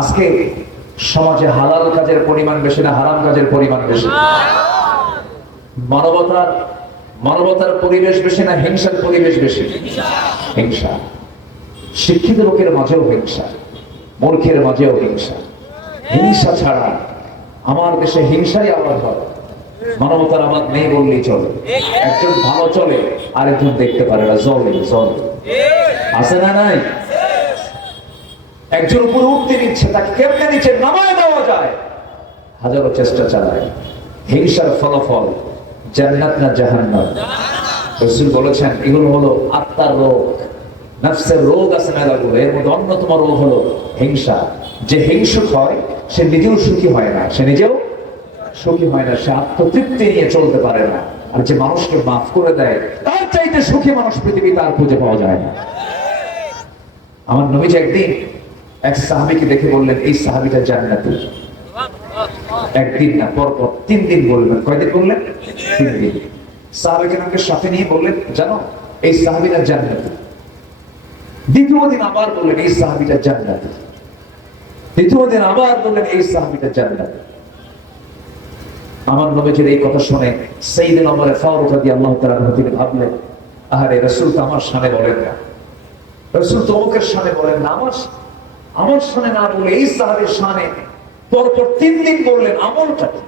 আজকে সমাজে হালাল কাজের পরিমাণ বেশি না হারাম কাজের পরিমাণ বেশি? মানবতার মানবতার পরিবেশ বেশি না হিংসার পরিবেশ বেশি? হিংসা। শিক্ষিত লোকের মাঝেও হিংসা, মূর্খের মাঝেও হিংসা। হিংসা ছাড়া আমার দেশে হিংসাই আবাদ হয়, মানবতার আবাদ নেই বললেই চলে। একজন ভালো চলে আরেকজন দেখতে পারে না, জলে জলে আছে না নাই? একজন উপরে উঠতে নিচ্ছে, তাকে কেমনে নিচে নামায় দেওয়া যায় হাজারো চেষ্টা চালায়। হিংসার ফলাফল জান্নাত না জাহান্নাম? রাসূল বলেছেন এগুলো হলো আত্মার রোগ, নফসের রোগ আছে মেলাগুলো। এর মধ্যে অন্যতম রোগ হলো হিংসা। যে হিংসুক হয় সে নিজেও সুখী হয় না, সে আত্মতৃপ্তি নিয়ে চলতে পারে না। আর যে মানুষকে মাফ করে দেয় তার চাইতে সুখী মানুষ পৃথিবীতে আর খুঁজে পাওয়া যায় না। আমার নবীজি একদিন এক সাহাবীকে দেখে বললেন এই সাহাবীটা জান্নাতি। একদিন না, পরপর 3 দিন বললেন। কয়দিন বললেন? 3 দিন। সাহাবীকে নামকে সাথে নিয়ে বললেন জানো এই সাহাবীটা জান্নাতি। দ্বিতীয় দিন আবার বললেন এই সাহাবীটা জান্নাতি। তৃতীয় দিন আবার বললেন এই সাহাবীটা জান্নাতি। আমার নবীজির এই কথা শুনে সাইয়েদনা ওমর ফারুক রাদিয়াল্লাহু তাআলা আনহু তিনি ভাবলেন আরে রাসূল তো আমার সামনে বলেন না, রাসূল তো অমুকের সামনে বলেন না, আমার সামনে না বলে এই সাহাবীর সামনে পরপর 3 দিন বললেন, আমলটা কি?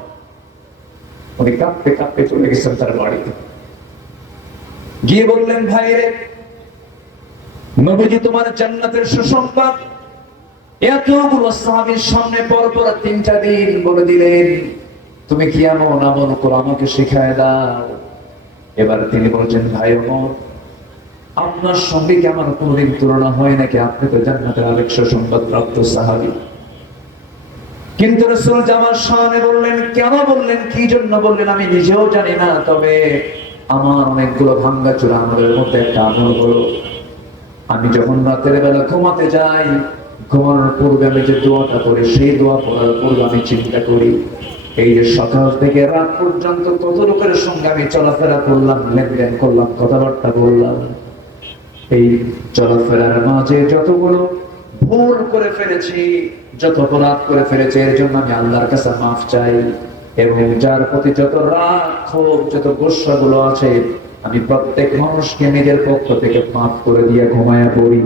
উনি কাঁপতে কাঁপতে চলে গেছেন তার বাড়িতে। গিয়ে বললেন ভাইরে নবীজি তোমার জান্নাতের সুসংবাদ এতগুলো সাহাবীর সামনে পরপর 3টা দিন বলে দিলেন, তুমি কি এমন আমল করো আমাকে শিখায় দাও। এবার তিনি বলছেন ভাই ওমর আপনার সঙ্গে কি আমার কোনদিন তুলনা হয় নাকি? আপনি তো জান্নাতের আরেক সুসংবাদ প্রাপ্ত সাহাবী। কিন্তু রাসূল জামার সামনে বললেন, কেন বললেন, কি জন্য বললেন আমি নিজেও জানি না, তবে আমার অনেকগুলো ভাঙ্গা চূড়া আমলের মধ্যে একটা আমল হলো আমি যখন রাতের বেলা ঘুমাতে যাই, ঘুমানোর পূর্বে আমি যে দোয়াটা করি সেই দোয়া পড়ার পূর্বে আমি চিন্তা করি এই যে সকাল থেকে রাত পর্যন্ত কত লোকের সঙ্গে আমি চলাফেরা করলাম, লেনদেন করলাম, কথাবার্তা বললাম, এই চলাফেরার মাঝে যতগুলো ভুল করে ফেলেছি, যত অপরাধ করে ফেলেছি, এর জন্য আমি আল্লাহর কাছে মাফ চাই। এবং যার প্রতি যত রাগ ক্ষোভ যত গোসা গুলো আছে আমি প্রত্যেক মানুষকে নিজের পক্ষ থেকে মাফ করে দিয়ে ঘুমায়া পড়ি।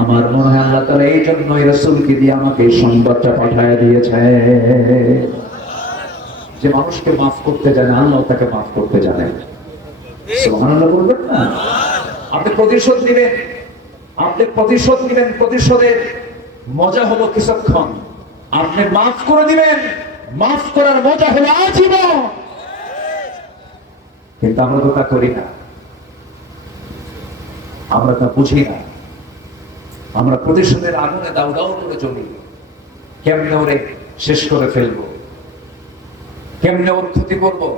আমার মনে হয় আল্লাহ তাআলা এই জন্যই রাসূলকে দিয়ে আমাকে এই সংবাদটা পাঠায় দিয়েছে। যে মানুষকে মাফ করতে জানে আল্লাহ তাকে মাফ করতে জানে। সুবহানাল্লাহ বলবেন না? আপনি প্রতিশোধ নিবেন, প্রতিশোধের মজা হলো কিছুক্ষণ। আপনি মাফ করে দিবেন, মাফ করার মজা হলো আজীবন। কিন্তু আমরা তো তা করি না, আমরা তা বুঝি না। আমরা প্রতিশোধের আগুনে দাউ দাউ করে জ্বলি। কেমনে ওরে শেষ করে ফেলবো, কেমনে ওর ক্ষতি করবো।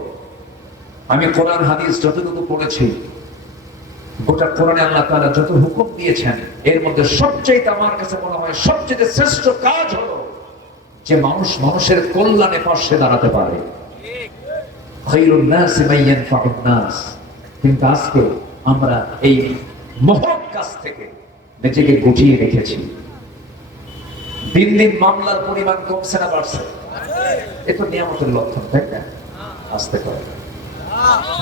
আমি কোরআন হাদিস যতটুকু পড়েছি, গোটা কোরআনে আল্লাহ তাআলা যত হুকুম দিয়েছেন এর মধ্যে সবচেয়ে আমার কাছে মনে হয় সবচেয়ে শ্রেষ্ঠ কাজ হলো যে মানুষ মানুষের কল্যাণে পাশে দাঁড়াতে পারে। খায়রুন নাস মান ইয়ানফাউন নাস। কিন্তু আজকে আমরা এই মহৎ কাজ থেকে নিজেকে গুটিয়ে রেখেছি। দিন দিন মামলার পরিমাণ কমছে না বাড়ছে? এ তো নিয়ামতের লক্ষণ, তাই না? আস্তে করে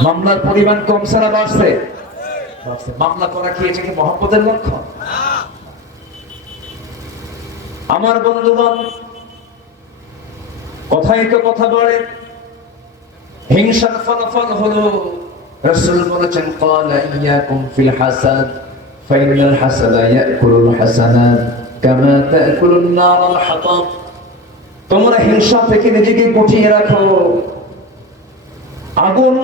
মামলার পরিমাণ কমছে না বাড়ছে? মামলা করা কি এটা কি মহব্বতের লক্ষণ? আমার বন্ধুগণ কথাই তো কথা বলে, হিংসার ফলাফল হলো রাসূল বলেছেন ক্বালা ইয়াকুম ফিল হাসাদ ফাইনাল হাসাদা ইয়াকুলুল হাসানাত কামা তাকুলুন নারুল হাতাব। তোমরা হিংসা থেকে নিজেকে গুটিয়ে রাখো। আগুন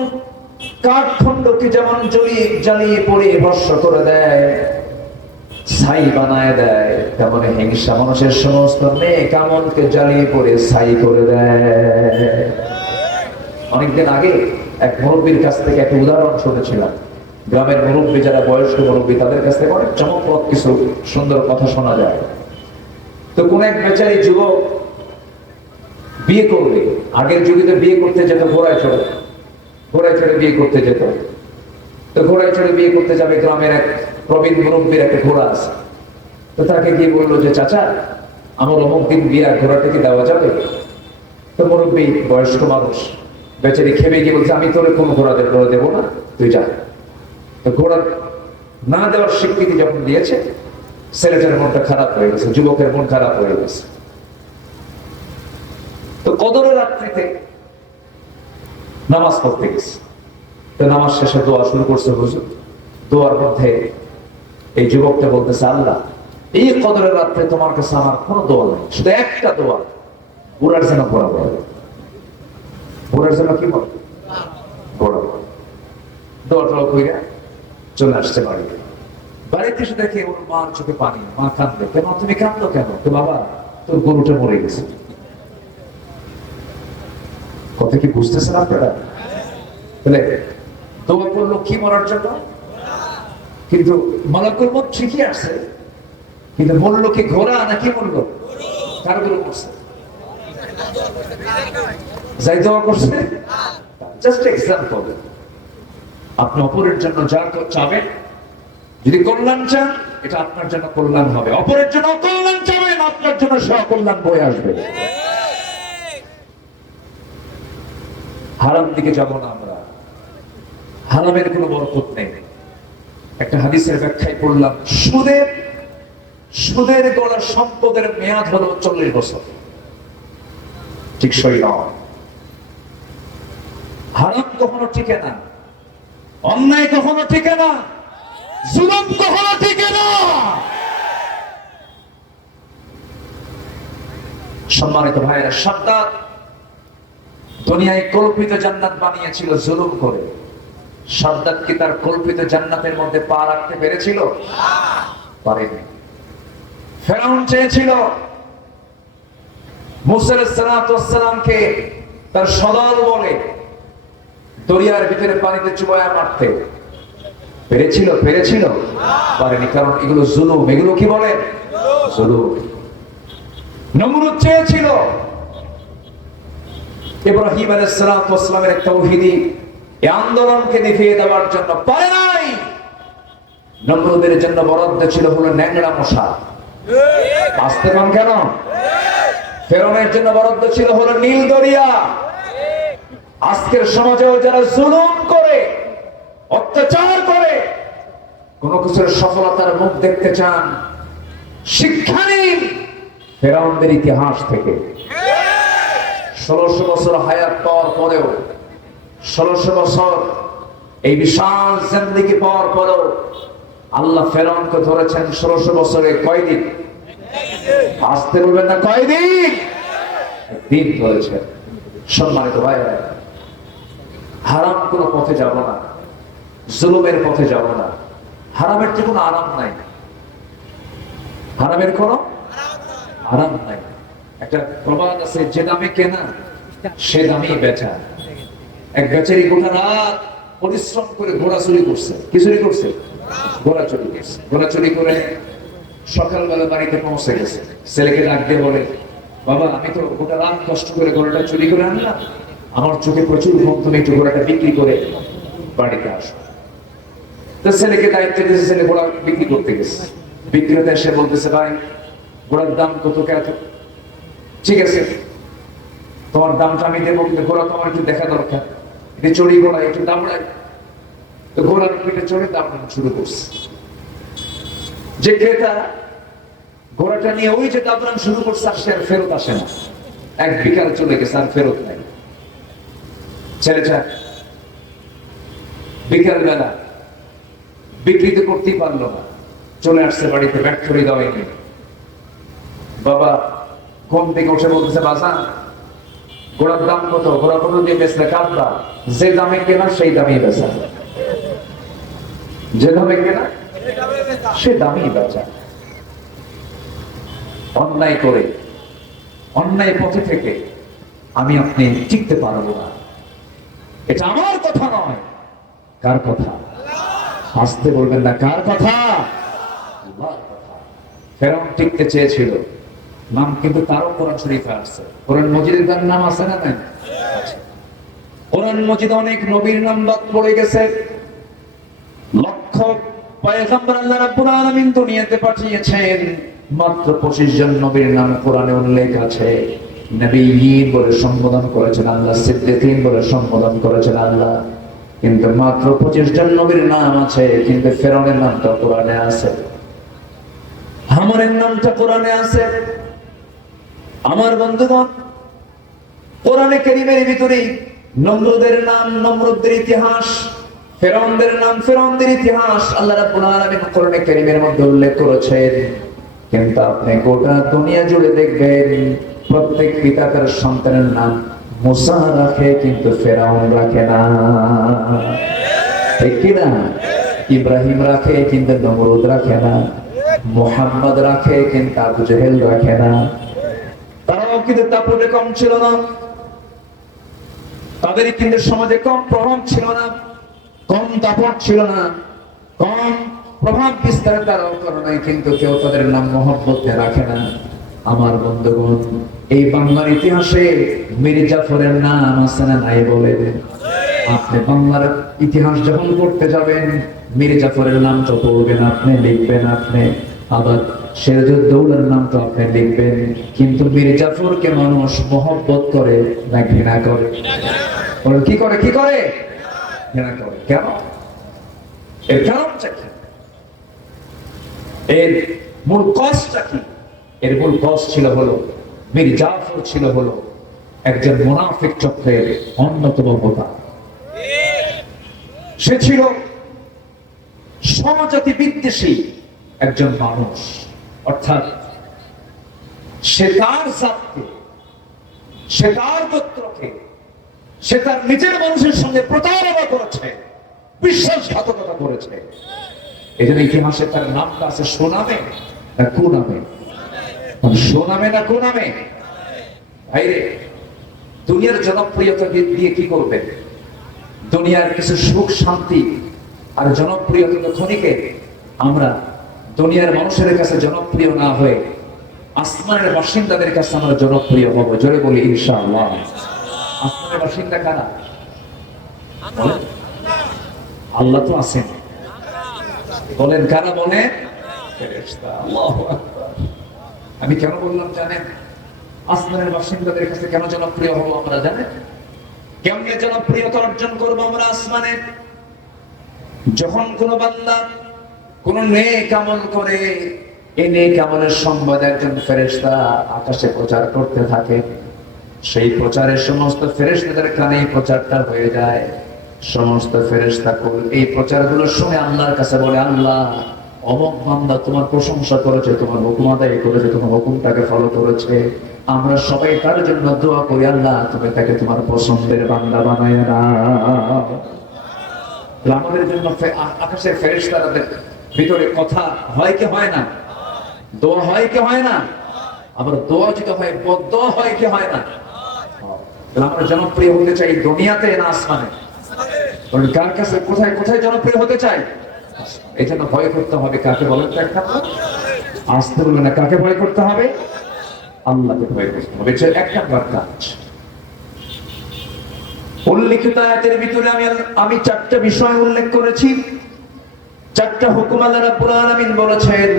কাঠখণ্ডকে যেমন জ্বালিয়ে পড়ে ভস্ম করে দেয়, ছাই বানায় দেয়, তেমন হিংসা মানুষের সমস্ত নেক আমলকে জ্বালিয়ে পড়ে ছাই করে দেয়। অনেকদিন আগে এক মুরব্বীর কাছ থেকে একটা উদাহরণ শুনেছিলাম। গ্রামের মুরব্বী যারা বয়স্ক মুরব্বী তাদের কাছ থেকে অনেক চমকপ্রদ কিছু সুন্দর কথা শোনা যায়। তো কোন এক বেচারি যুবক বিয়ে করবে। আগের যুগে তো বিয়ে করতে যেত ঘোড়ায় চড়ে বিয়ে করতে যেত। তো ঘোড়ায় চড়ে বিয়ে করতে যাবে, গ্রামের এক প্রবীণ মুরব্বীর একটা ঘোড়া আছে। তো তাকে গিয়ে বললো যে চাচা আমার অমুক দিন বিয়া, ঘোড়াটা কি দেওয়া যাবে? তো মুরব্বী বয়স্ক মানুষ বেচারি খেপে গিয়ে বলছে, আমি তোরে কোনো ঘোড়া দেবো না, তুই যা। তো ঘোড়া না দেওয়ার স্বীকৃতি যখন দিয়েছে, ছেলেটার মনটা খারাপ হয়ে গেছে, যুবকের মন খারাপ হয়ে গেছে। তো কদরের রাত্রিতে নামাজ পড়তে গেছে। তো নামাজ শেষে দোয়া শুরু করছে হুজুর। দোয়ার মধ্যে এই যুবকটা বলতেছে, আল্লাহ, এই কদরের রাত্রে তোমার কাছে আমার কোনো দোয়া নেই, শুধু একটা দোয়া, বুড়ার যেন ঘোড়া বলে, বুড়ার যেন কি বলে, ঘোড়া বলে। দোয়া টোয়া কইরা চলে আসছে বাড়িতে। বাড়িতে এসে দেখে ওর মার চোখে পানি, মা কাঁদবে। কেন তুমি কাঁদলো কেন? তো বাবা, তোর গরুটা মরে গেছে। কথা কি বুঝতেছেন আপনারা? তাহলে দোয়া করলো কি মরার জন্য, কিন্তু মালাকুল মউত ঠিকই আছে, কিন্তু বললো কি ঘোড়া নাকি বললো কার গরু করছে? যাই দোয়া করছে। Just example. আপনি অপরের জন্য যা চাবেন, যদি কল্যাণ চান, এটা আপনার জন্য কল্যাণ হবে। অপরের জন্য অকল্যাণ চাবেন, আপনার জন্য সকল্যাণ বয়ে আসবে। হারাম দিকে যাব না আমরা, হারামের কোনো বরকত নেই। একটা হাদিসের ব্যাখ্যায় পড়লাম, সুদের গড়া সম্পদের মেয়াদ হলো 40 বছর। ঠিক সই নয়। হারাম কখনো টিকে না, অন্যায় কখনো টিকে না, জুলুম কখনো টিকে না। সম্মানিত ভাইয়েরা, সাদ্দাত দুনিয়ায় কল্পিত জান্নাত বানিয়েছিল জুলুম করে। সাদ্দাত কি তার কল্পিত জান্নাতের মধ্যে পা রাখতে পেরেছিল? পারেনি। ফেরাউন চেয়েছিল মুসা আলাইহিস সালামকে তার সদল বলে দরিয়ার ভিতরে পানিতে চুবায়া মারতে। পেরেছিল? পারেনি, কারণ এগুলো জুলুম। এগুলো কি বলে? জুলুম। নমরুদ চেয়েছিল ইব্রাহিম আলাইহিস সালামের তাওহীদি এই আন্দোলনকে নিভিয়ে দেওয়ার জন্য, পারে নাই। নমরুদের জন্য বরাদ্দ ছিল হলো ন্যাংরা মশা। আসতে পান কেন? ফেরাউনের জন্য বরাদ্দ ছিল হলো নীল দরিয়া। আজকের সমাজেও যারা জুলুম করে, অত্যাচার করে, কোন কিছুর সফলতার মুখ দেখতে চান, শিক্ষা নিন ফেরাউনদের ইতিহাস থেকে। 1600 বছর হায়াত পাওয়ার পরেও, 1600 বছর এই বিশাল জিন্দেগি পাওয়ার পরেও আল্লাহ ফেরাউনকে ধরেছেন 1600 বছরে কয়দিন? আসতে বলবেন না, কয়দিন? দিন ধরেছেন। সম্মানিত ভাইরা, হারাম কোনো পথে যাব না, জুলুমের পথে যাব না। হারামের যে কোনো আরাম নাই, হারামের কোনো আরাম নাই। একটা প্রবাদ আছে, যে দামে কেনা সে দামেই বেচা। এক বেচারি গোটা রাত পরিশ্রম করে ঘোড়া চুরি করছে। কি চুরি করছে? ঘোড়া চুরি করছে। ঘোড়া চুরি করে সকালবেলা বাড়িতে পৌঁছে গেছে। ছেলেকে ডাক দিয়ে বলে, বাবা, আমি তো গোটা রাত কষ্ট করে ঘোড়াটা চুরি করে আনলাম, আমার চোখে প্রচুর ঘুম, তুমি একটু ঘোড়াটা বিক্রি করে বাড়িতে আসো। তো ছেলেকে দায়িত্ব দিয়েছে, ছেলে ঘোড়া বিক্রি করতে গেছে। বিক্রেতা এসে বলতেছে, ভাই, ঘোড়ার দাম কত? কত? ঠিক আছে, তোমার দামটা আমি দেবো, কিন্তু ঘোড়া তোমার একটু দেখা দরকার। এটা চড়ি ঘোড়া, একটু দামড়ায়। তো ঘোড়ার পিঠে চড়ে দামড়ানো শুরু করছে। যে ক্রেতা ঘোড়াটা নিয়ে ওই যে দামড়ানো শুরু করছে, আর সে আর ফেরত আসে না। এক বিকাল চলে গেছে, আর ফেরত নাই। ছেলেটা বিকাল বেলা বিক্রিতে করতেই পারলো না, চলে আসছে বাড়িতে ব্যর্থ হৃদয় নিয়ে। বাবা ঘুম থেকে উঠে বলতেছে, বাজান, ঘোড়ার দাম কত? ঘোড়া কত দিয়ে বেচলে? কাঁদবা। যে দামে কেনা সেই দামেই বেচা, যে দামে কেনা সে দামেই বেচা। অন্যায় করে, অন্যায় পথে থেকে আমি আপনি টিকতে পারবো না। এটা আমার কথা নয়। কার কথা? আসতে বলবেন না, কার কথা? আল্লাহর কথা। ফেরাউন টিকতে চেয়েছিল, নাম কিন্তু তারও কোরআন শরীফে আছে। কোরআন মজিদের তার নাম আছে না? নাই? কোরআন মজিদে অনেক নবীর নাম বাদ পড়ে গেছে। লক্ষ পয়গম্বর আল্লাহ রাব্বুল আলামিন দুনিয়াতে পাঠিয়েছেন, মাত্র 25 জন নবীর নাম কোরআনে উল্লেখ আছে। নবীয়্যিন বলে সম্বোধন করেছেন আল্লাহ, সিদ্দীকীন বলে সম্বোধন করেছেন আল্লাহ। কিন্তু মাত্র 25 জন নবীর নাম আছে, কিন্তু ফেরাউনের নামটা কোরআনে আছে, হামানের নামটা কোরআনে আছে। আমার বন্ধুগণ, কোরআনে কারীমের ভিতরে নমরুদের নাম, নমরুদের ইতিহাস, ফেরাউনদের নাম, ফেরাউনদের ইতিহাস আল্লাহ রাব্বুল আলামিন কোরআনে কারীমের মধ্যে উল্লেখ করেছেন। কিন্তু আপনি গোটা দুনিয়া জুড়ে দেখবেন প্রত্যেক পিতা তার সন্তানের নাম মুসা রাখে, কিন্তু ফেরাউন রাখে না, ঠিক কি না? ইব্রাহিম রাখে, কিন্তু নমরুদ রাখে না। মুহাম্মদ রাখে, কিন্তু আবু জেহেল রাখে না। তারাও কিন্তু দাপটে কম ছিল না, তাদের কিন্তু সমাজে কম প্রভাব ছিল না, কম দাপট ছিল না, কম প্রভাব বিস্তার তারাও করে নাই, কিন্তু কেউ তাদের নাম মহব্বতে রাখে না। আমার বন্ধুগণ, এই বাংলার ইতিহাসে মীর জাফরের নাম আছে না নাই বলেন? আপনি বাংলার ইতিহাস যখন পড়তে যাবেন মীর জাফরের নাম তো পড়বেন, আপনি লিখবেন, আপনি আবার সিরাজউদ্দৌলার নাম তো আপনি লিখবেন, কিন্তু মীর জাফরকে মানুষ মহব্বত করে না ঘৃণা করে? কি করে? কি করে? ঘৃণা করে। কেন? এর কারণটা কি? এর মূল কজটা কি? এর মূল কজ ছিল হলো মীর জাফর ছিল হলো একজন মুনাফিক চক্রের অন্যতম হোতা। সে ছিল সমজাতি বিদ্বেষী একজন মানুষ, অর্থাৎ সে তার জাতকে, সে তার গোত্রকে, সে তার নিজের মানুষের সঙ্গে প্রতারণা করেছে, বিশ্বাসঘাতকতা করেছে। এই জন্য ইতিহাসে তার নামটা আছে সোনামে না কুনামে? সোনামে না কুনামে? ভাইরে, দুনিয়ার জনপ্রিয়তা দিয়ে কি করবে? দুনিয়ার কিছু সুখ শান্তি আর জনপ্রিয়তা তো ক্ষণিকে। আমরা দুনিয়ার মানুষের কাছে জনপ্রিয় না হয়ে আসমানের বাসিন্দাদের কাছে আমরা জনপ্রিয় হব। জোরে বলি ইনশাআল্লাহ। আসমানের বাসিন্দা কারা? আল্লাহ তো আছেন, বলেন কারা? বলেন ফেরেশতা। আল্লাহু আকবার। আমি কেন বললাম জানেন? আসমানের বাসিন্দাদের কাছে কেন জনপ্রিয় হব আমরা জানেন? কেমনে জনপ্রিয়তা অর্জন করবো আমরা আসমানে? যখন কোন বান্দা কোন নেক আমল করে, এই নেক আমলের সংবাদ একজন ফেরেশতা আকাশে প্রচার করতে থাকে, সেই প্রচারের সমস্ত ফেরেশতাদের কানে এই প্রচারটা হয়ে যায়। সমস্ত ফেরেশতাকুল এই প্রচারগুলো শুনে আল্লাহর কাছে বলে, আল্লাহ, অমুক বান্দা তোমার প্রশংসা করেছে, তোমার হুকুম আদায় করেছে, তোমার হুকুমটাকে ফলো করেছে, আমরা সবাই তার জন্য দোয়া করি, আল্লাহ তুমি তাকে তোমার পছন্দের বান্দা বানায় নাও। আমাদের জন্য আকাশের ফেরেশতাদের ভিতরে কথা হয় কি হয় না? দোয়া হয় কি হয় না? আবার দোয়া যদি হয়, বদদোয়া হয় কি হয় না? আমরা জনপ্রিয় হতে চাই দুনিয়াতে না আসমানে? কার কাছে, কোথায় কোথায় জনপ্রিয় হতে চাই? এই জন্য ভয় করতে হবে কাকে বলেন তো? একটা আসতে বলবে না, কাকে ভয় করতে হবে? আল্লাহকে ভয় করতে হবে। এক নাম্বার কাজ। উল্লেখিত আয়াতের ভিতরে আমি 4টা বিষয় উল্লেখ করেছি, 4টা হুকুম আল্লাহ রাব্বুল আলামিন বলেছেন।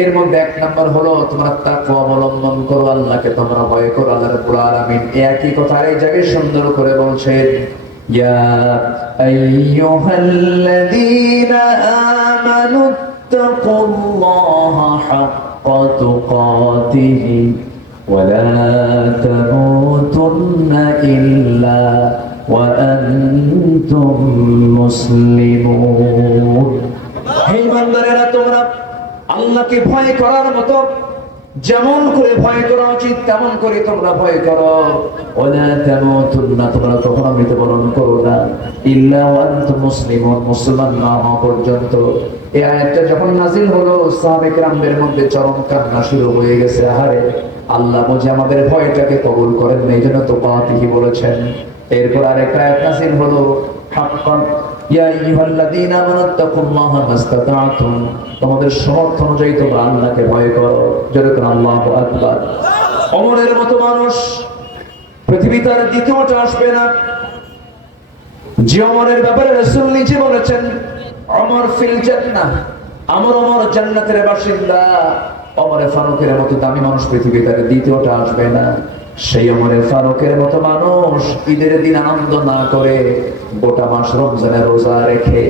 এর মধ্যে 1 নাম্বার হলো তোমরা তাকওয়া অবলম্বন করো, আল্লাহকে তোমরা ভয় করো। আল্লাহ রাব্বুল আলামিন একই কথা এই জায়গায় সুন্দর করে বলছেন, ইয়া আইয়ুহাল্লাযীনা আমানু তাকুল্লাহা হাক্কা তুকাতিহি ওয়া লা তামুতুন্না ইল্লা ওয়া আনতুম মুসলিমুন। হে বান্দারেরা, তোমরা আল্লাহকে ভয় করার মতো যেমন করে ভয় করা উচিত তেমন করে তোমরা ভয় করো। ওয়ালা তামুতুন্না, তোমরা কখনো মৃত্যুবরণ করো না, ইল্লা ওয়া আনতুম মুসলিমুন, মুসলমান না হওয়া পর্যন্ত। এই আয়াতটা যখন নাযিল হলো, সাহাবায়ে কেরামদের মধ্যে চরম কান্না শুরু হয়ে গেছে। আহারে, আল্লাহ বুঝে আমাদের ভয়টাকে কবুল করেন না, এইজন্য তো পাতিহি বলেছেন। এরপর আরেকটা আয়াত নাযিল হলো, হাক্কান ইয়া আইয়ুহাল্লাযীনা আমানু তাকুল্লাহা মাসতাতা'তুম, তোমাদের সামর্থ্য অনুযায়ী তোমরা আল্লাহকে ভয় করো। জোরে করে আল্লাহু আকবার। ওমরের মতো মানুষ পৃথিবীতে আর দ্বিতীয়টা আসবে না। যে ওমরের ব্যাপারে রাসূল নিজে বলেছেন, ওমর ফিল জান্নাহ, ওমর জান্নাতের বাসিন্দা। ওমরে ফারুকের মতো দামি মানুষ পৃথিবীতে আর দ্বিতীয়টা আসবে না। সেই ওমরে ফারুকের মতো মানুষ ঈদের দিন আনন্দ না করে গোটা মাস রমজানের রোজা রেখে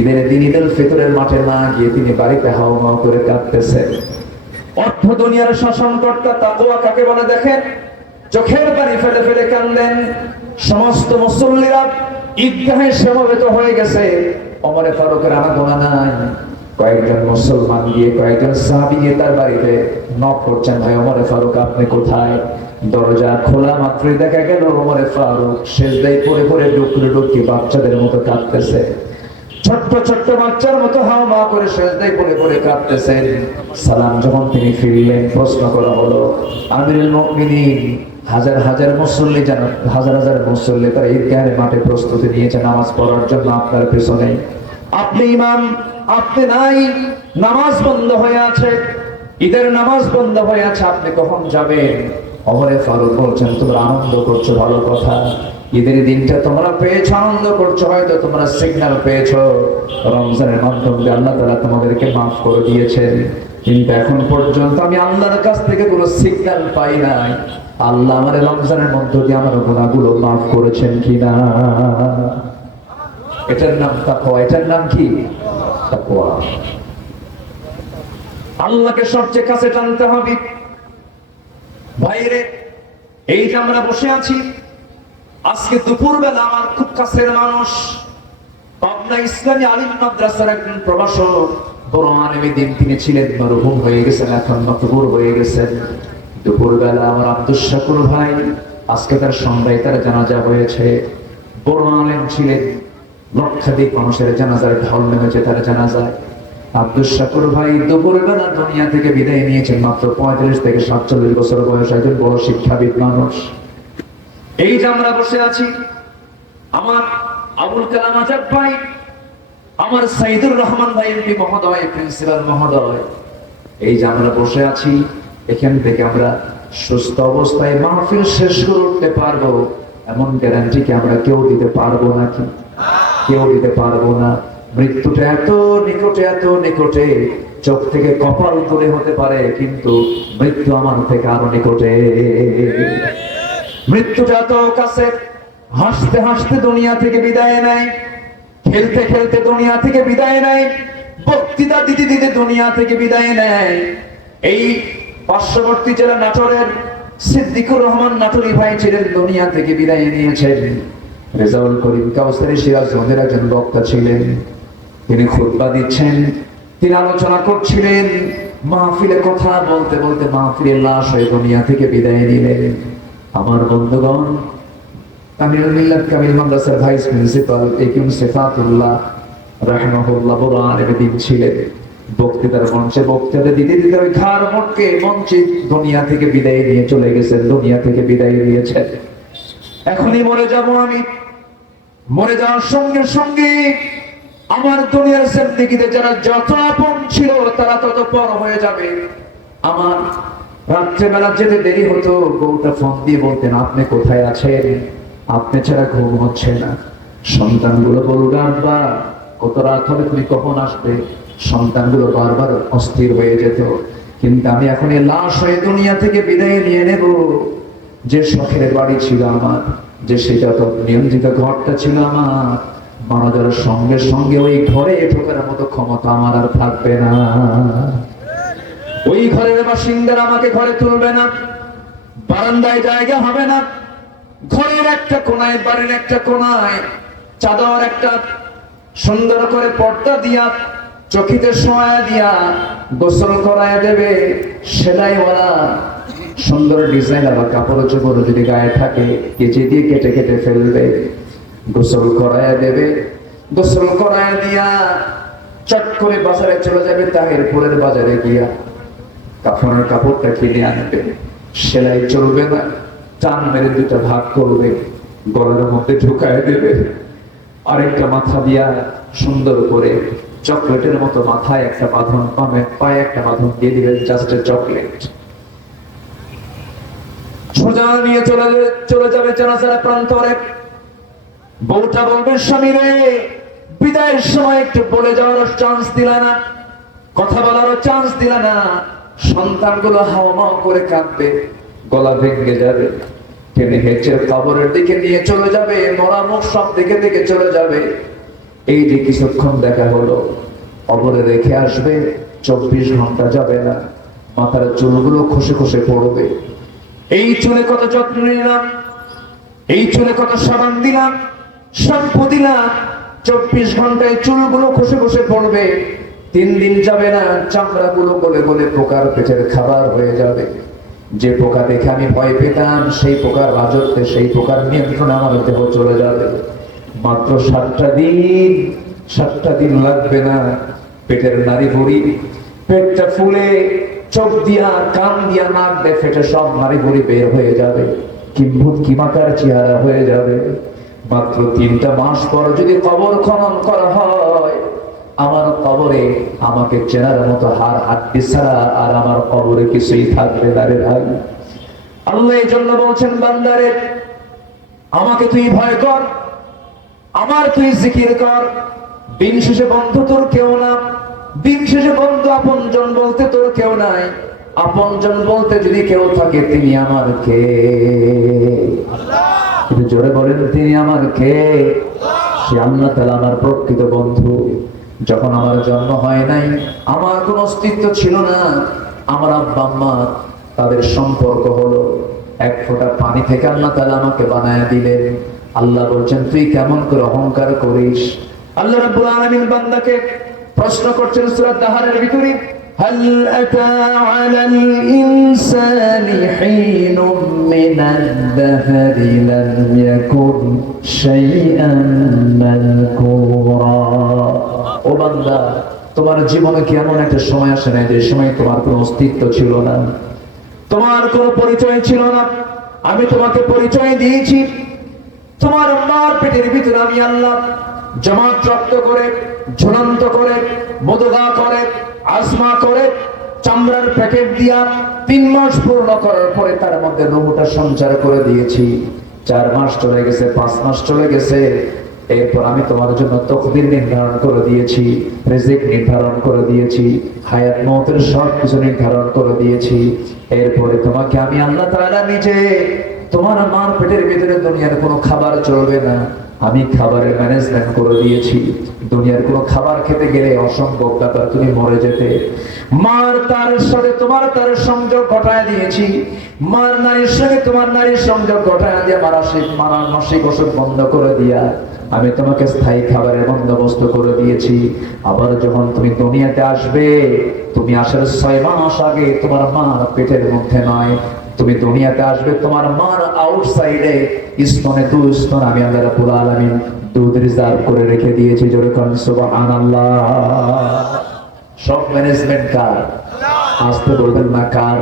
ঈদের দিন ঈদুল ফিতরের মাঠে না গিয়ে তিনি বাড়িতে হাওয়া করে কাঁদতেছে। অর্থ দুনিয়ার শাসনকর্তা তাকওয়া কাকে বলে দেখেন, চোখের পানি ফেলে ফেলে কাঁদেন। সমস্ত মুসল্লিরা ঈদগাহে সমবেত হয়ে গেছে, ওমরে ফারুকের আনাগোনা নাই। কয়েকজন মুসলমান গিয়ে কয়েকজন সাহাবী গিয়ে তার বাড়িতে নক করছেন, ভাই ওমরে ফারুক আপনি কোথায়? দরজা খোলা মাত্রই দেখা গেল ওমরে ফারুক সেজদায় পড়ে পড়ে ডুকরে ডুকি বাচ্চাদের মতো কাঁদতেছে। ছোট্ট ছোট্ট বাচ্চার মতো হাওয়া করে সেজদায় পড়ে পড়ে কাঁদতেছেন। সালাম যখন তিনি ফিরলেন, প্রশ্ন করা হলো, আমিরুল মুমিনিন, হাজার হাজার মুসল্লি যেন হাজার হাজার মুসল্লি তারা ঈদগাহের মাঠে প্রস্তুতি নিয়েছে নামাজ পড়ার জন্য, আপনার পেছনে আপনি ইমাম, আপনি নাই, নামাজ বন্ধ হয়ে আছে, ঈদের নামাজ বন্ধ হয়ে আছে, আপনি কখন যাবেন? ওমরে ফারুক বলছেন, তোমরা আনন্দ করছো ভালো কথা, ঈদের দিনটা তোমরা পেয়েছো, আনন্দ করছো, হয়তো তোমরা সিগন্যাল পেয়েছো রমজানের মাধ্যমে আল্লাহ তাআলা তোমাদেরকে মাফ করে দিয়েছেন, কিন্তু এখন পর্যন্ত আমি আল্লাহর কাছ থেকে কোনো সিগন্যাল পাই নাই আল্লাহ আমার রমজানের মধ্য দিয়ে আমার গুনাহগুলো মাফ করেছেন কিনা। এটার নাম তাকওয়া। এটার নাম কি? তাকওয়া। আল্লাহকে সবচেয়ে কাছে টানতে হবে। বাইরে এই যে আমরা বসে আছি, আজকে দুপুরবেলা আমার খুব কাছের মানুষ, পাবনা ইসলামী আলিম মাদ্রাসার একজন প্রভাষক, বড় আলেমী দিন তিনি ছিলেন, মরহুম হয়ে গেছেন, এখন মাকবুর হয়ে গেছেন। দুপুরবেলা আমার আব্দুস শাকুর ভাই, আজকে তার সন্ধ্যায় তার জানাজা হয়েছে। বড় আলেম ছিলেন, লক্ষাধিক মানুষের জানাজার ঢল নেমেছে তার জানাজায়। আব্দুস শাকুর ভাই দুপুরবেলা দুনিয়া থেকে বিদায় নিয়েছেন, মাত্র 35 থেকে 47 বছর বয়স, একজন বড় শিক্ষাবিদ মানুষ। এই যে আমরা বসে আছি, আমার আবুল কালাম আজাদ ভাই, আমার সাইদুর রহমান ভাই এমপি মহোদয়, প্রিন্সিপাল মহোদয়, এই যে আমরা বসে আছি, এখান থেকে আমরা সুস্থ অবস্থায় মাহফিল শেষ করে উঠতে পারবো এমন গ্যারান্টি কি আমরা কেউ দিতে পারবো নাকি? কেউ দিতে পারবো না। মৃত্যুটা এত নিকটে, এত নিকটে, চোখ থেকে কপাল তুলে হতে পারে, কিন্তু মৃত্যু আমার থেকে আরো নিকটে। মৃত্যুটা এত কাছে, হাসতে হাসতে দুনিয়া থেকে বিদায় নেয়, খেলতে খেলতে দুনিয়া থেকে বিদায় নেয়, বক্তৃতা দিতে দিতে দুনিয়া থেকে বিদায় নেয়। এই পার্শ্ববর্তী জেলা নাটোরের সিদ্দিকুর রহমান নাটোরি ভাই ছিলেন, দুনিয়া থেকে বিদায় নিয়েছেন। রেজাউল করিম কাউসারি সিরাজগঞ্জের একজন বক্তা ছিলেন, তিনি খুতবা দিচ্ছেন, তিনি আলোচনা করছিলেন, মাহফিলে কথা বলতে বলতে মাহফিলের লাশ হয়ে দুনিয়া থেকে বিদায় নিলেন। আমার বন্ধুগণ, তামিল মিল্লাত কামিল মাদ্রাসার ভাইস প্রিন্সিপাল একিম সিফাতুল্লাহ রাহিমাহুল্লাহ বড় আলেম দিন ছিলেন, বক্তৃতার মঞ্চে বক্তৃতা দিতে দিতে ওই ঘাড় মটকে মঞ্চে দুনিয়া থেকে বিদায় নিয়ে চলে গেছেন, দুনিয়া থেকে বিদায় নিয়েছেন। এখনই মরে যাব আমি, মরে যাওয়ার সঙ্গে সঙ্গে আমার দুনিয়ার জিন্দেগিতে যারা যত আপন ছিল তারা তত পর হয়ে যাবে। আমার রাত্রেবেলা যেতে দেরি হতো, বউটা ফোন দিয়ে বলতেন, আপনি কোথায় আছেন? আপনি ছাড়া ঘুম হচ্ছে না। সন্তানগুলো বলবে, আব্বা কত রাত হবে, তুমি কখন আসবে? সন্তানগুলো বারবার অস্থির হয়ে যেত। কিন্তু আমি এখন এই লাশ হয়ে দুনিয়া থেকে বিদায় নিয়ে নেব। যে শখের বাড়ি ছিল আমার, যে সেটা তো নিয়ন্ত্রিত ঘরটা ছিল আমার, মারা যাওয়ার সঙ্গে সঙ্গে ওই ঘরে ঢোকার মতো ক্ষমতা আমার আর থাকবে না। ওই ঘরের বাসিন্দারা আমাকে ঘরে তুলবে না, বারান্দায় জায়গা হবে না, ঘরের একটা কোনায়, বাড়ির একটা কোনায় চাদর একটা সুন্দর করে পর্দা দিয়া, চকিতে শোয়া দিয়া গোসল করায় দেবে। সেলাইওয়ালা সুন্দর ডিজাইন আবার কাপড় চোপড় যদি গায়ে থাকে কেচে দিয়ে কেটে কেটে ফেলবে, গোসল করায় দেবে। গোসল করায় দিয়া চট করে বাজারে চলে যাবে, তাহিরপুরের বাজারে গিয়া কাফনের কাপড়টা কিনে আনবে। সেলাই চলবে না, টান মেরে দুটা ভাগ করবে, গলার মধ্যে ঢুকায় দেবে। আরেকটা মাথা দিয়া সুন্দর করে চকলেটের মতো মাথায় একটা বাঁধন, পায়ে একটা বাঁধন দিয়ে দিবে, জাস্ট চকলেট। সোজা নিয়ে চলে যাবে জানাজার প্রান্তরে। বউটা বলবে, স্বামী রে, বিদায়ের সময় একটু বলে যাওয়ার চান্স দিলা না, কথা বলারও চান্স দিলা না, সন্তানগুলো হাওয়া করে কাঁদবে, গলা ভেঙে যাবে, টেনে হেঁচে কবরের দিকে নিয়ে চলে যাবে, মরা মুখ সব দিকে দিকে চলে যাবে। এই যে কিছুক্ষণ দেখা হলো, কবরে রেখে আসবে, 24 ঘন্টা যাবে না, মাথার চুলগুলো খসে খসে পড়বে। এই চুলে কত যত্ন নিলাম, এই চুলে কত সাবান দিলাম, শ্যাম্পু দিলাম, 24 ঘন্টায় চুলগুলো খসে খসে পড়বে। 3 দিন যাবে না, চামড়াগুলো গলে গলে পোকার পেটের খাবার হয়ে যাবে। যে পোকা দেখে আমি ভয় পেতাম, সেই পোকার রাজত্বে, সেই পোকার নিয়ন্ত্রণে আমার দেহ চলে যাবে। মাত্র 7টা দিন লাগবে না, পেটের নাড়ি ভুঁড়ি, পেটটা ফুলে, চোখ দিয়া, কান দিয়া, নাক দিয়ে ফেটে সব নাড়ি ভুঁড়ি বের হয়ে যাবে, কিম্ভূত কিমাকার চেহারা হয়ে যাবে। মাত্র 3টা মাস পর যদি কবর খনন করা হয়, আমার কবরে আমাকে চেনার মতো হাড় হাড্ডি ছাড়া আর আমার কবরে কিছুই থাকবে না রে ভাই। আল্লাহ এই জন্য বলছেন, বান্দারে আমাকে তুই ভয় কর, আমার তুই জিকির কর। দিন শেষে বন্ধু তোর কেউ না, দিন শেষে বন্ধু আপনজন বলতে তোর কেউ নাই। আপনজন বলতে যদি কেউ থাকে, তিনি আমার কে? কিন্তু জোরে বলেন, তিনি আমার কে? সে আল্লাহ তাআলা আমার প্রকৃত বন্ধু। যখন আমার জন্ম হয় নাই, আমার কোনো অস্তিত্ব ছিল না, আমার আব্বা আম্মা তাদের সম্পর্ক হলো, এক ফোঁটা পানি থেকে আল্লাহ তাআলা আমাকে বানায়া দিলেন। আল্লাহ বলছেন, তুই কেমন করে অহংকার করিস? আল্লাহ রাব্বুল আলামিন বান্দাকে প্রশ্ন করছেন সূরা দাহরের ভিতরে, হাল আতা আলাল ইনসানি হিনুম মিনাদ দাহরি লাম ইয়াকুন শাইআন মাযকুরা। ও বান্দা, তোমার জীবনে কি এমন একটা সময় আসে না যে সময় তোমার কোনো অস্তিত্ব ছিল না, তোমার কোনো পরিচয় ছিল না? আমি তোমাকে পরিচয় দিয়েছি। তোমার মার পেটের ভিতরে আমি আল্লাহ জমাট রক্ত করে, ঝুলন্ত করে, মুদগা করে, আসমা করে, চামড়ার প্যাকেট দিয়া 3 মাস পূর্ণ করার পরে তার মধ্যে রূহটা সঞ্চার করে দিয়েছি। 4 মাস চলে গেছে, 5 মাস চলে গেছে, এরপর আমি তোমার জন্য তকদির নির্ধারণ করে দিয়েছি, রিজিক নির্ধারণ করে দিয়েছি, হায়াত মওতের সব কিছু নির্ধারণ করে দিয়েছি। এরপরে তোমাকে আমি আল্লাহ তাআলা নিজে, তোমার মার পেটের ভিতরে দুনিয়ার কোনো খাবার চলবে না, আমি খাবারের ম্যানেজমেন্ট করে দিয়েছি। দুনিয়ার কোনো খাবার খেতে গেলে অসম্ভব ব্যাপার, তুমি মরে যেতে। মার তার সাথে তোমার তার সংযোগ ঘটায় দিয়েছি, মার নারীর সঙ্গে তোমার নারীর সংযোগ ঘটায় দিয়ে মানসিক ওষুধ বন্ধ করে দিয়া আমি তোমাকে স্থায়ী খাবারের বন্দোবস্ত করে দিয়েছি। আবার যখন তুমি দুনিয়াতে আসবে, তুমি আসার 6 মাস আগে তোমার মার পেটের মধ্যে নয়, তুমি দুনিয়াতে আসবে তোমার মার আউটসাইডে স্তনে 2 স্তন আমি আল্লাহ রাব্বুল আলামিন দুধ রিজার্ভ করে রেখে দিয়েছি। জোরে কোন সুবহানাল্লাহ। সব ম্যানেজমেন্ট কার? আসতে বলবেন না কার?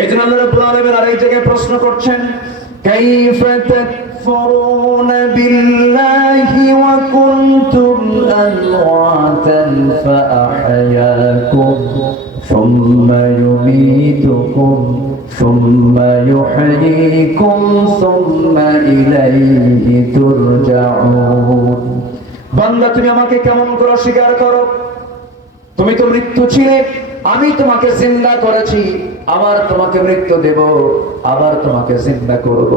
এই জন্য আল্লাহ রাব্বুল আলামিন আর এই জায়গায় প্রশ্ন করছেন, কাইফা তাকফুরুনা বিল্লাহি ওয়া কুনতুম আমওয়াতান ফাআহয়াকুম সুম্মা ইউমীতুকুম সুম্মা ইউহয়ীকুম সুম্মা ইলাইহি তুরজাউন। বান্দা, তুমি আমাকে কেমন করে অস্বীকার করো? তুমি তো মৃত্যু ছিলে, আমি তোমাকে জিন্দা করেছি, আবার তোমাকে মৃত্যু দেব, আবার তোমাকে জিন্দা করব।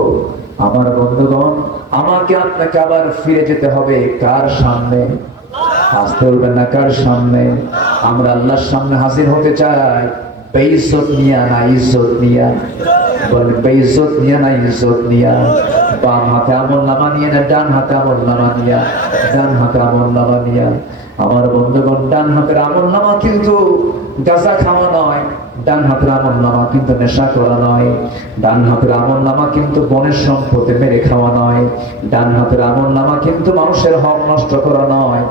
আমার বন্ধুগণ, আমাকে আপনাকে আবার ফিরে যেতে হবে কার সামনে? আসতে বলবেন না কার সামনে? আমরা আল্লাহর সামনে হাজির হতে চাই বেইজ্জত নিয়া না ইজ্জত নিয়া? বলেন, বেইজ্জত নিয়া না ইজ্জত নিয়া? বাম হাতে আমলনামা নিয়ে না ডান হাতে আমলনামা নিয়া? ডান হাতে আমলনামা নিয়া। আমার বন্ধুগণ, ডান হাতের আমলনামা কিন্তু গাঁজা খাওয়া নয়, ডান হাতের আমলনামা কিন্তু নেশা করা নয়, ডান হাতের আমলনামা কিন্তু বনের সম্পদে মেরে খাওয়া নয়, ডান হাতের আমলনামা কিন্তু মানুষের হক নষ্ট করা নয়,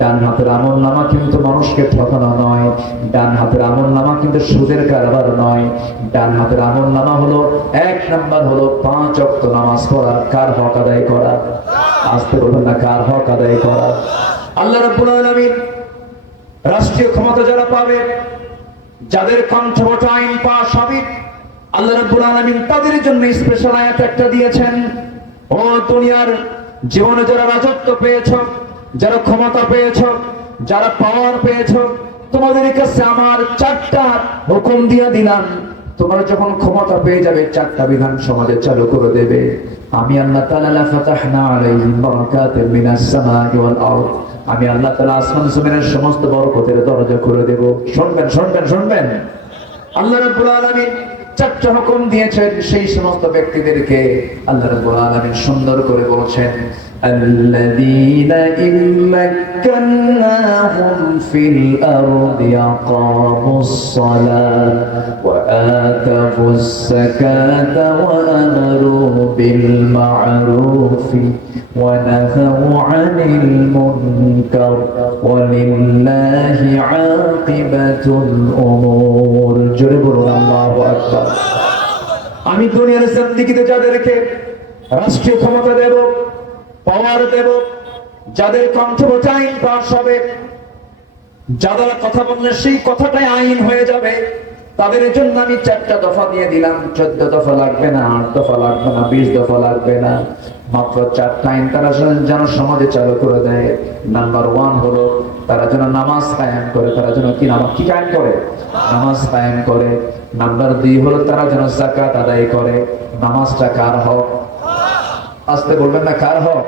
ডান হাতের আমলনামা কিন্তু মানুষকে ঠকানো নয়, ডান হাতের আমলনামা কিন্তু সুদের কারবার নয়। ডান হাতের আমলনামা হলো 1 নাম্বার হলো 5 ওয়াক্ত নামাজ পড়া। কার হক আদায় করা? আসতে বলবেন না কার হক আদায় করা? আল্লাহ রাব্বুল আলামিন রাষ্ট্রীয় ক্ষমতা যারা পাবে, যাদের কণ্ঠবটা আইন পাস হবে, আল্লাহ রাব্বুল আলামিন তাদের জন্য স্পেশাল আয়াত একটা দিয়েছেন। ও দুনিয়ার জীবনে যারা রাজত্ব পেয়েছ, যারা ক্ষমতা পেয়েছ, যারা পাওয়ার পেয়েছ, তোমাদের কাছে আমার 4টা হুকুম দিয়ে দিলাম, তোমরা যখন ক্ষমতা পেয়ে যাবে 4টা বিধান সমাজে চালু করে দেবে। আমি আল্লাহ তাআলা লা ফাতাহনা আলাইহিম বারাকাতিন মিনাস সামাই ওয়াল আরদ, আমি আল্লাহ তাআলা আসমান জমিনের সমস্ত বরকতের দরজা খুলে দেব। শুনবেন শুনবেন শুনবেন, আল্লাহ রাব্বুল আলামিন 4টা হুকুম দিয়েছেন। সেই সমস্ত ব্যক্তিদেরকে আল্লাহ রাব্বুল আলামিন সুন্দর করে বলেছেন, আল্লাযীনা ইম্মাক্কান্নাহুম ফিল আরদি আকামুস সালাত ওয়া আতাবুস যাকাতা ওয়া আমারু বিল মা'রুফি ওয়া নাহাউ আনিল মুনকার ওয়া লিল্লাহি আকিবাতুল উমুর। জোরে বলুন আল্লাহু আকবার। আমি দুনিয়ার জিন্দেগিতে যাদেরকে রাষ্ট্রীয় ক্ষমতা দেব, পাওয়ার দেব, যাদের কণ্ঠে আইন পাস হবে, যারা কথা বললে সেই কথাটাই আইন হয়ে যাবে, তাদের জন্য আমি 4টা দফা দিয়ে দিলাম। 14 দফা লাগবে না, 8 দফা লাগবে না, 20 দফা লাগবে না, মাত্র 4টা আইন তারা যেন সমাজে চালু করে দেয়। নাম্বার 1 হলো তারা যেন নামাজ কায়েম করে, তারা যেন কি কায়েম করে? নামাজ কায়েম করে। নাম্বার 2 হলো তারা যেন যাকাত আদায় করে। নামাজটা কার হক? আসতে বলবেন না, কার হক?